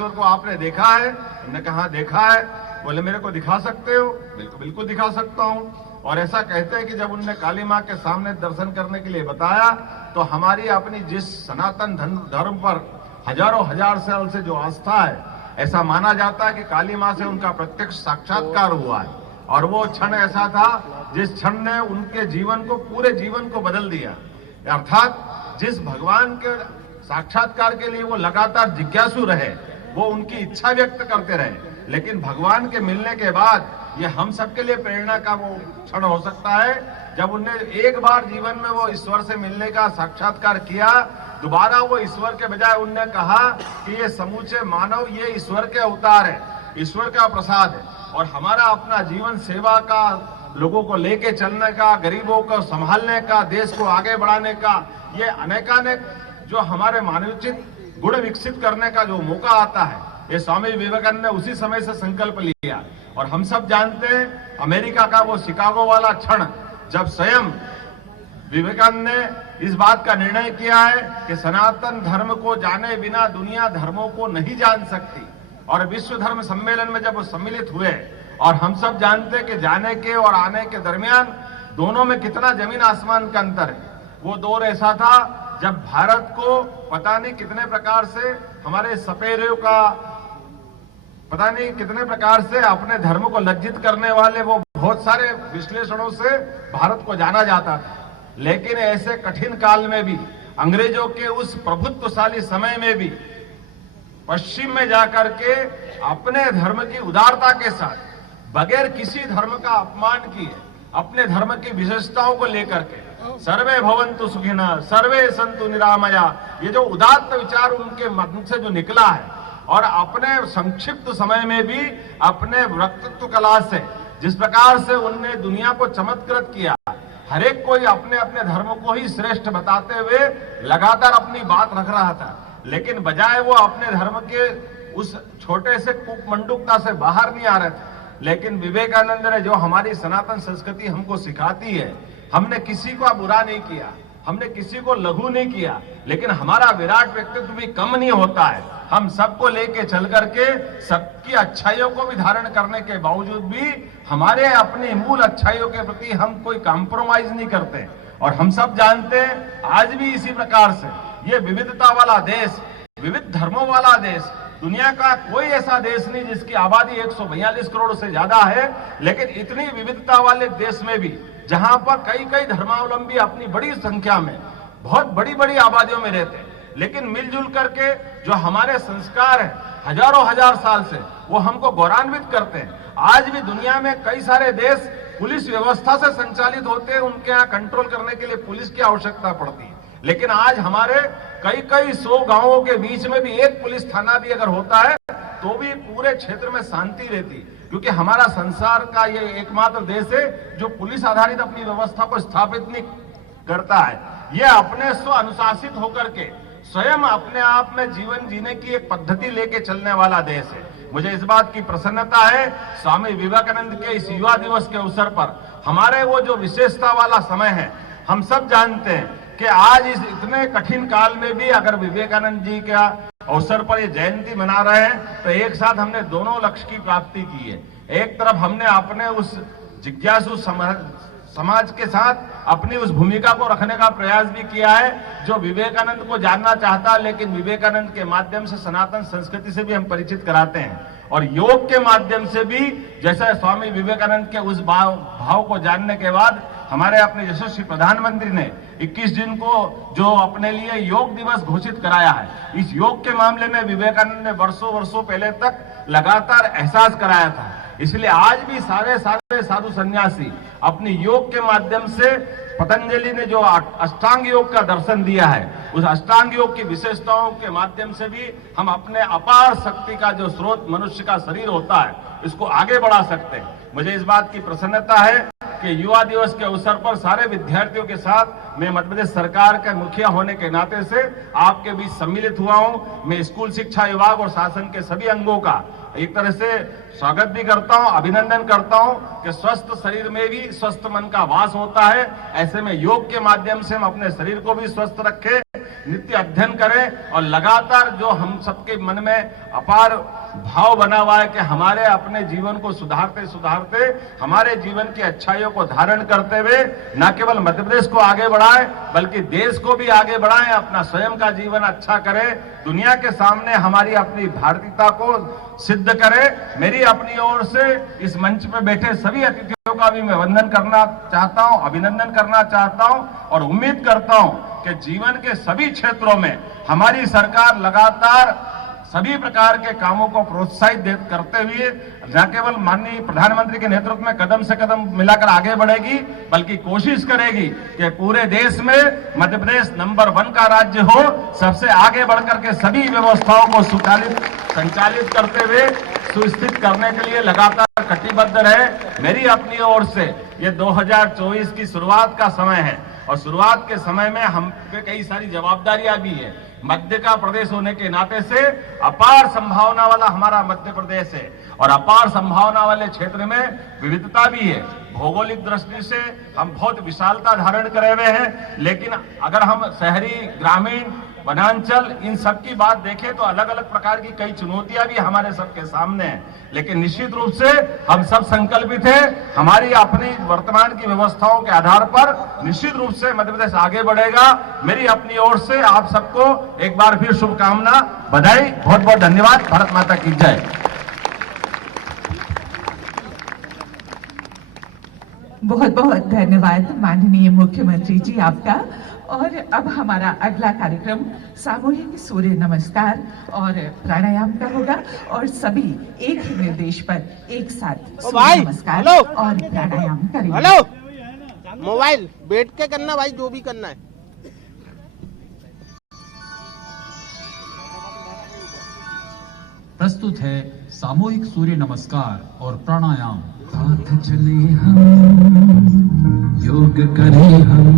ईश्वर को आपने देखा है? हमने कहा देखा है। बोले मेरे को दिखा सकते हो? बिल्कुल बिल्कुल दिखा सकता हूँ। और ऐसा कहते हैं कि जब उनने काली माँ के सामने दर्शन करने के लिए बताया तो हमारी अपनी जिस सनातन धर्म पर हजारों हजार साल से जो आस्था है, ऐसा माना जाता है कि काली माँ से उनका प्रत्यक्ष साक्षात्कार हुआ है। और वो क्षण ऐसा था जिस क्षण ने उनके जीवन को, पूरे जीवन को बदल दिया। अर्थात जिस भगवान के साक्षात्कार के लिए वो लगातार जिज्ञासु रहे, वो उनकी इच्छा व्यक्त करते रहे, लेकिन भगवान के मिलने के बाद ये हम सबके लिए प्रेरणा का वो क्षण हो सकता है जब उनने एक बार जीवन में वो ईश्वर से मिलने का साक्षात्कार किया। दोबारा वो ईश्वर के बजाय उनने कहा कि ये समूचे मानव ये ईश्वर के अवतार है, ईश्वर का प्रसाद है, और हमारा अपना जीवन सेवा का, लोगों को लेके चलने का, गरीबों को संभालने का, देश को आगे बढ़ाने का, ये अनेकानेक जो हमारे मानवोचित गुण विकसित करने का जो मौका आता है, ये स्वामी विवेकानंद ने उसी समय से संकल्प लिया। और हम सब जानते हैं अमेरिका का वो शिकागो वाला क्षण जब स्वयं विवेकानंद ने इस बात का निर्णय किया है कि सनातन धर्म को जाने बिना दुनिया धर्मों को नहीं जान सकती, और विश्व धर्म सम्मेलन में जब वो सम्मिलित हुए, और हम सब जानते हैं कि जाने के और आने के दरमियान दोनों में कितना जमीन आसमान का अंतर है। वो दौर ऐसा था जब भारत को पता नहीं कितने प्रकार से हमारे सपेरों का, पता नहीं कितने प्रकार से अपने धर्म को लज्जित करने वाले वो बहुत सारे विश्लेषणों से भारत को जाना जाता था। लेकिन ऐसे कठिन काल में भी, अंग्रेजों के उस प्रभुत्वशाली समय में भी, पश्चिम में जाकर के अपने धर्म की उदारता के साथ, बगैर किसी धर्म का अपमान किए, अपने धर्म की विशेषताओं को लेकर के सर्वे भवन्तु सुखिनः सर्वे सन्तु निरामया, ये जो उदात्त विचार उनके मन से जो निकला है, और अपने संक्षिप्त समय में भी अपने वक्तृत्व कला से जिस प्रकार से उनने दुनिया को चमत्कृत किया, हर एक कोई अपने अपने धर्म को ही श्रेष्ठ बताते हुए लगातार अपनी बात रख रहा था, लेकिन बजाय वो अपने धर्म के उस छोटे से कूपमंडूकता से बाहर नहीं आ रहे थे। लेकिन विवेकानंद ने जो हमारी सनातन संस्कृति हमको सिखाती है, हमने किसी को बुरा नहीं किया, हमने किसी को लघु नहीं किया, लेकिन हमारा विराट व्यक्तित्व भी कम नहीं होता है। हम सबको लेके चल करके सबकी अच्छाइयों को भी धारण करने के बावजूद भी हमारे अपनी मूल अच्छाइयों के प्रति हम कोई कॉम्प्रोमाइज नहीं करते। और हम सब जानते हैं आज भी इसी प्रकार से ये विविधता वाला देश, विविध धर्मों वाला देश, दुनिया का कोई ऐसा देश नहीं जिसकी आबादी 142 करोड़ से ज्यादा है, लेकिन इतनी विविधता वाले देश में भी जहां पर कई कई धर्मावलंबी अपनी बड़ी संख्या में बहुत बड़ी बड़ी आबादियों में रहते हैं, लेकिन मिलजुल करके जो हमारे संस्कार है हजारों हजार साल से, वो हमको गौरवान्वित करते हैं। आज भी दुनिया में कई सारे देश पुलिस व्यवस्था से संचालित होते हैं, उनके यहाँ कंट्रोल करने के लिए पुलिस की आवश्यकता पड़ती है, लेकिन आज हमारे कई कई 100 गांवों के बीच में भी एक पुलिस थाना भी अगर होता है तो भी पूरे क्षेत्र में शांति रहती, क्योंकि हमारा संसार का ये एकमात्र देश है जो पुलिस आधारित अपनी व्यवस्था को स्थापित नहीं करता है। ये अपने स्व अनुशासित होकर के स्वयं अपने आप में जीवन जीने की एक पद्धति लेके चलने वाला देश है। मुझे इस बात की प्रसन्नता है स्वामी विवेकानंद के इस युवा दिवस के अवसर पर हमारे वो जो विशेषता वाला समय है, हम सब जानते हैं कि आज इस इतने कठिन काल में भी अगर विवेकानंद जी का अवसर पर ये जयंती मना रहे हैं तो एक साथ हमने दोनों लक्ष्य की प्राप्ति की है। एक तरफ हमने अपने उस जिज्ञासु समाज के साथ अपनी उस भूमिका को रखने का प्रयास भी किया है जो विवेकानंद को जानना चाहता है, लेकिन विवेकानंद के माध्यम से सनातन संस्कृति से भी हम परिचित कराते हैं, और योग के माध्यम से भी जैसे स्वामी विवेकानंद के उस भाव को जानने के बाद हमारे अपने यशस्वी प्रधानमंत्री ने 21 जून को जो अपने लिए योग दिवस घोषित कराया है। इस योग के मामले में विवेकानंद ने वर्षों वर्षों पहले तक लगातार एहसास कराया था, इसलिए आज भी सारे साधु सन्यासी अपनी योग के माध्यम से, पतंजलि ने जो अष्टांग योग का दर्शन दिया है, उस अष्टांग योग की विशेषताओं के माध्यम से भी हम अपने अपार शक्ति का जो स्रोत मनुष्य का शरीर होता है, इसको आगे बढ़ा सकते हैं। मुझे इस बात की प्रसन्नता है कि युवा दिवस के अवसर पर सारे विद्यार्थियों के साथ मैं मध्य प्रदेश सरकार के मुखिया होने के नाते से आपके बीच सम्मिलित हुआ हूं। मैं स्कूल शिक्षा विभाग और शासन के सभी अंगों का एक तरह से स्वागत भी करता हूं, अभिनंदन करता हूं कि स्वस्थ शरीर में भी स्वस्थ मन का वास होता है। ऐसे में योग के माध्यम से हम अपने शरीर को भी स्वस्थ रखें, नित्य अध्ययन करें और लगातार जो हम सबके मन में अपार भाव बना हुआ है कि हमारे अपने जीवन को सुधारते सुधारते हमारे जीवन की अच्छाइयों को धारण करते हुए न केवल मध्य प्रदेश को आगे बढ़ाएं बल्कि देश को भी आगे बढ़ाएं, अपना स्वयं का जीवन अच्छा करें, दुनिया के सामने हमारी अपनी भारतीयता को सिद्ध करें। मेरी अपनी ओर से इस मंच पे बैठे सभी अतिथियों का भी मैं वंदन करना चाहता हूं, अभिनंदन करना चाहता हूं और उम्मीद करता हूं कि जीवन के सभी क्षेत्रों में हमारी सरकार लगातार सभी प्रकार के कामों को प्रोत्साहित करते हुए न केवल माननीय प्रधानमंत्री के नेतृत्व में कदम से कदम मिलाकर आगे बढ़ेगी बल्कि कोशिश करेगी कि पूरे देश में मध्य प्रदेश नंबर 1 का राज्य हो, सबसे आगे बढ़कर के सभी व्यवस्थाओं को संचालित करते हुए सुस्थित करने के लिए लगातार कटिबद्ध रहे। मेरी अपनी ओर से ये 2024 की शुरुआत का समय है और शुरुआत के समय में हम पे कई सारी जवाबदारियां भी है। मध्य का प्रदेश होने के नाते से अपार संभावना वाला हमारा मध्य प्रदेश है और अपार संभावना वाले क्षेत्र में विविधता भी है। भौगोलिक दृष्टि से हम बहुत विशालता धारण करे हुए हैं, लेकिन अगर हम शहरी, ग्रामीण, वनांचल इन सब की बात देखें तो अलग अलग प्रकार की कई चुनौतियां भी हमारे सबके सामने हैं। लेकिन निश्चित रूप से हम सब संकल्पित हैं, हमारी अपनी वर्तमान की व्यवस्थाओं के आधार पर निश्चित रूप से मध्य प्रदेश आगे बढ़ेगा। मेरी अपनी ओर से आप सबको एक बार फिर शुभकामना, बधाई, बहुत बहुत धन्यवाद। भारत माता की जय। बहुत बहुत धन्यवाद माननीय मुख्यमंत्री जी आपका। और अब हमारा अगला कार्यक्रम सामूहिक सूर्य नमस्कार और प्राणायाम का होगा और सभी एक ही निर्देश पर एक साथ सूर्य नमस्कार और प्राणायाम करेंगे। हेलो, मोबाइल बैठ के करना भाई, जो भी करना है। प्रस्तुत है सामूहिक सूर्य नमस्कार और प्राणायाम। साथ चले हम, योग करें हम,